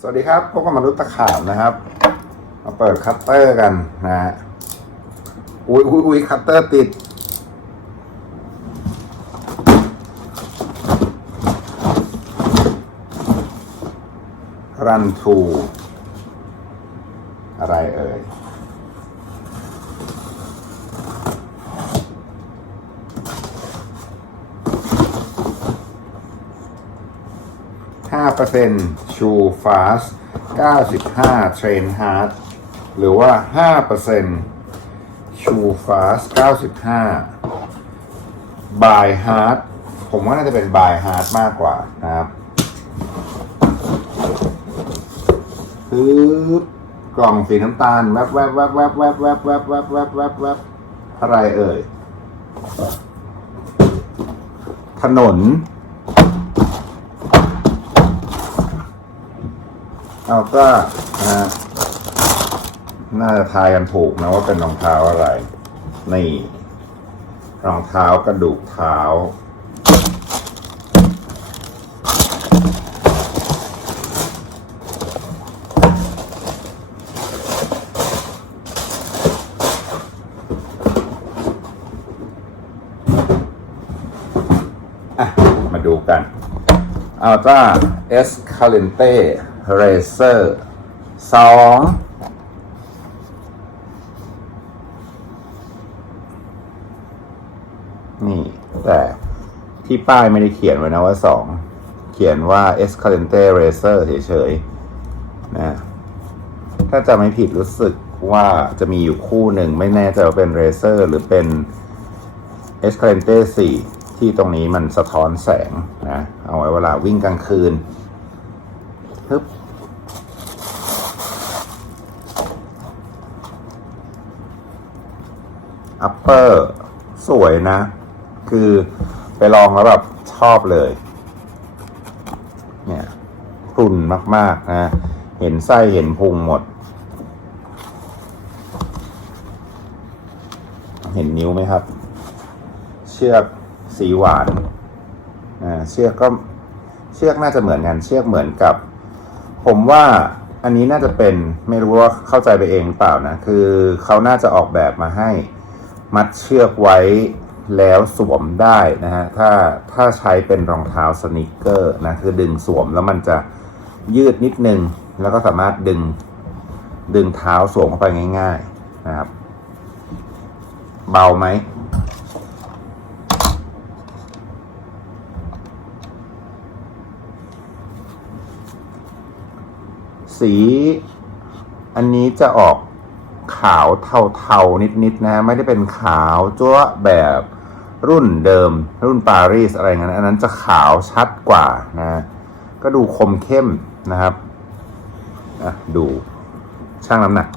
สวัสดีครับพบกับมนุษย์ตะขาบนะครับ มาเปิดคัตเตอร์กันนะฮะอุ้ยอุ้ยอุ้ยคัตเตอร์ติด รันทูอะไรเอ่ยห้าเปอร์เซ็นต์ 5% True Fast 95 Train Hard หรือว่า5% True Fast 95 By Hard ผมว่าน่าจะเป็น By Hard มากกว่านะครับปึ๊บกล่องสีน้ำตาล แวบแวบแวบแวบแวบแวบแวบแวบแวบแวบแวบอะไรเอ่ย ถนน เอาก็นะฮะน่าจะทายกันถูกนะว่าเป็นรองเท้าอะไรนี่รองเท้ากระดูกเท้า อะ มาดูกันอัลตร้าเอสคาเลนเต้ เรเซอร์สองนี่ แต่ที่ป้ายไม่ได้เขียนไว้นะว่าสองเขียนว่า Escalente Racer เฉยๆนะถ้าจะไม่ผิดรู้สึกว่าจะมีอยู่คู่หนึ่ง ไม่แน่ใจว่าเป็น Racer หรือเป็น Escalente 4 ที่ตรงนี้มันสะท้อนแสงนะ เอาไว้เวลาวิ่งกลางคืน ฮึบอัปเปอร์สวยนะ คือไปลองแล้วแบบชอบเลย เนี่ยพรุนมาก ๆ นะ เห็นไส้เห็นพุงหมด เห็นนิ้วไหมครับ เชือกสีหวาน อ่า เชือกก็ เชือกน่าจะเหมือนกัน เชือกเหมือนกับ ผมว่าอันนี้น่าจะเป็นไม่รู้ว่าเข้าใจไปเองหรือเปล่านะ คือเขาน่าจะออกแบบมาให้มัดเชือกไว้แล้วสวมได้นะฮะถ้าถ้าใช้เป็นรองเท้าสนิเกอร์นะคือดึงสวมแล้วมันจะยืดนิดนึง แล้วก็สามารถดึงดึงเท้าสวมเข้าไปง่าย ๆนะครับ เบาไหม สี อันนี้จะออกขาวเทาๆ นิดๆ นะ ไม่ได้เป็นขาวจ้วะแบบรุ่นเดิม รุ่นปารีสอะไรเงี้ยอันนั้นจะขาวชัดกว่านะ ก็ดูคมเข้มนะครับอะดูช่างน้ำหนัก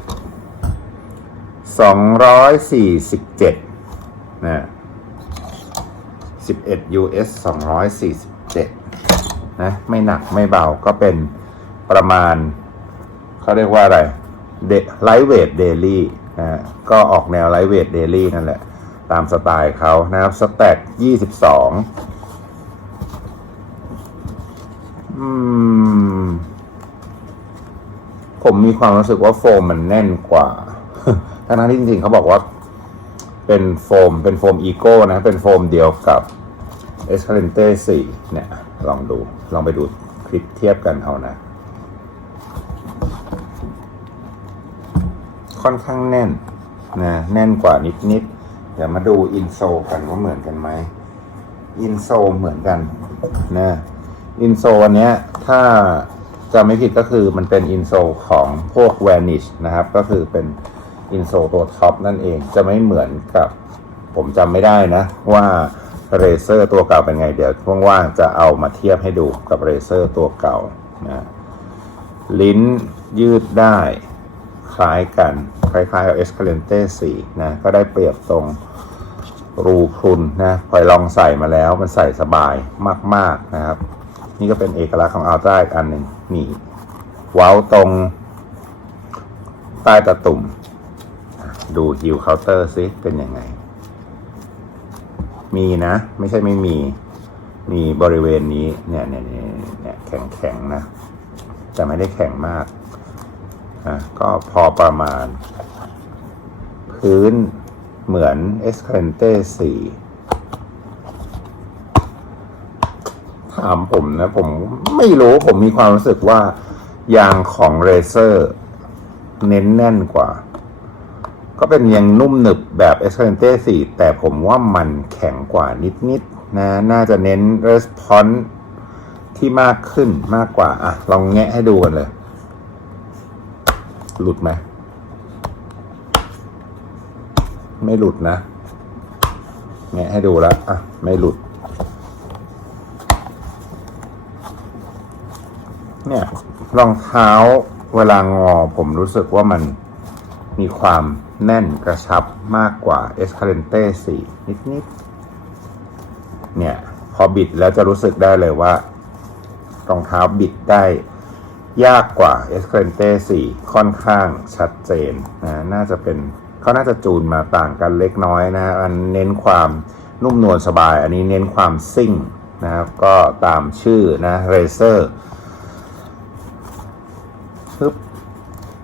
247นะ11 US 247นะไม่หนักไม่เบาก็เป็นประมาณ เขาเรียกว่าอะไรไลท์เวทเดลี่นะฮะก็ออกแนวไลท์เวทเดลี่นั่นแหละ ตามสไตล์เขานะครับสแต็ก22อืมผมมีความรู้สึกว่าโฟมมันแน่นกว่า ทั้งๆที่จริงๆเขาบอกว่าเป็นโฟม เป็นโฟมอีโก้นะ เป็นโฟมเดียวกับ e s c a l e n t e 4เนี่ย ลองดู ลองไปดูคลิปเทียบกันเอานะ ค่อนข้างแน่นนะแน่นกว่านิดๆเดี๋ยวมาดูอินโซกันว่าเหมือนกันไหมอินโซเหมือนกันนะอินโซอันเนี้ยถ้าจะไม่ผิดก็คือมันเป็นอินโซของพวก Vanish นะครับ ก็คือเป็นอินโซตัวท็อปนั่นเองจะไม่เหมือนกับ ผมจำไม่ได้นะ ว่าเรเซอร์ตัวเก่าเป็นไงเดี๋ยวว่างๆจะเอามาเทียบให้ดูกับเรเซอร์ตัวเก่านะลิ้นยืดได้ ล้ายกัน คล้ายๆกับ Escalente 4นะก็ได้เปรียบตรงรูพรุนนะพอยลองใส่มาแล้วมันใส่สบายมาก ๆนะครับ นี่ก็เป็นเอกลักษณ์ของอัลตร้าอีกอันหนึ่งนี่เว้าตรงใต้ตะตุ่ม ดูฮิวเคาน์เตอร์ซิเป็นยังไง มีนะ ไม่ใช่ไม่มี มีบริเวณนี้เนี่ยเนี่ยเนี่ยแข็งแข็งนะ แต่ไม่ได้แข็งมาก อะก็พอประมาณ พื้นเหมือน e s c a l e n t e 4ถามผมนะ ผมไม่รู้ผมมีความรู้สึกว่า ยางของเรเซอร์เน้นแน่นกว่า ก็เป็นยังนุ่มหนึบแบบ e s c a l e n t e 4 แต่ผมว่ามันแข็งกว่านิดๆนะ น่าจะเน้น response ที่มากขึ้นมากกว่า อะ ลองแงะให้ดูกันเลย หลุดไหม ไม่หลุดนะแงะให้ดูแล้วอะ ไม่หลุด เนี่ยรองเท้าเวลางอผมรู้สึกว่ามันมีความแน่นกระชับมากกว่า e s c a l e n t e 4นิดๆเนี่ย พอบิดแล้วจะรู้สึกได้เลยว่า รองเท้าบิดได้ ยากกว่า e s c a l e n t e 4 ค่อนข้างชัดเจนนะน่าจะเป็นเขาน่าจะจูนมาต่างกันเล็กน้อยนะอันเน้นความนุ่มนวลสบาย อันนี้เน้นความซิ่งนะครับก็ตามชื่อนะเรเซอร์ปึ๊บ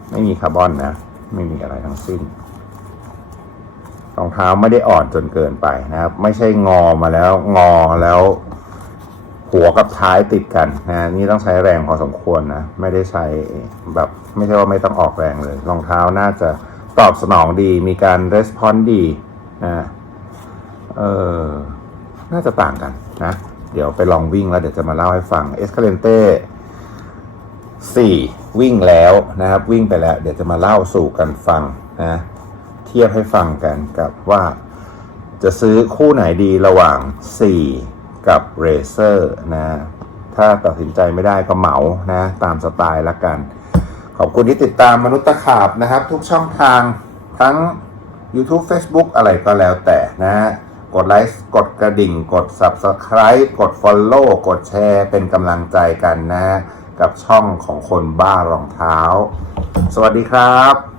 ไม่มีคาร์บอนนะ ไม่มีอะไรทั้งสิ้นรองเท้าไม่ได้อ่อนจนเกินไปนะครับ ไม่ใช่งอมาแล้วงอแล้ว หัวกับท้ายติดกันนะนี่ต้องใช้แรงพอสมควรนะ ไม่ได้ใช้แบบไม่ใช่ว่าไม่ต้องออกแรงเลยรองเท้าน่าจะตอบสนองดีมีการรีสปอนดีนะเออน่าจะต่างกันนะ เดี๋ยวไปลองวิ่งแล้วเดี๋ยวจะมาเล่าให้ฟังเอสคาเลนเต้สี่วิ่งแล้วนะครับ วิ่งไปแล้ว เดี๋ยวจะมาเล่าสู่กันฟังนะเทียบให้ฟังกันกับว่า จะซื้อคู่ไหนดีระหว่าง4 กับ r a z e r นะ ถ้าตัดสินใจไม่ได้ก็เหมานะ ตามสไตล์ละกัน ขอบคุณที่ติดตามมนุษย์ตะขาบนะครับ ทุกช่องทางทั้ง YouTube Facebook อะไรก็แล้วแต่นะฮะกดไลค์กดกระดิ่ง กด Subscribe กด Follow กดแชร์เป็นกำลังใจกันนะ กับช่องของคนบ้ารองเท้า สวัสดีครับ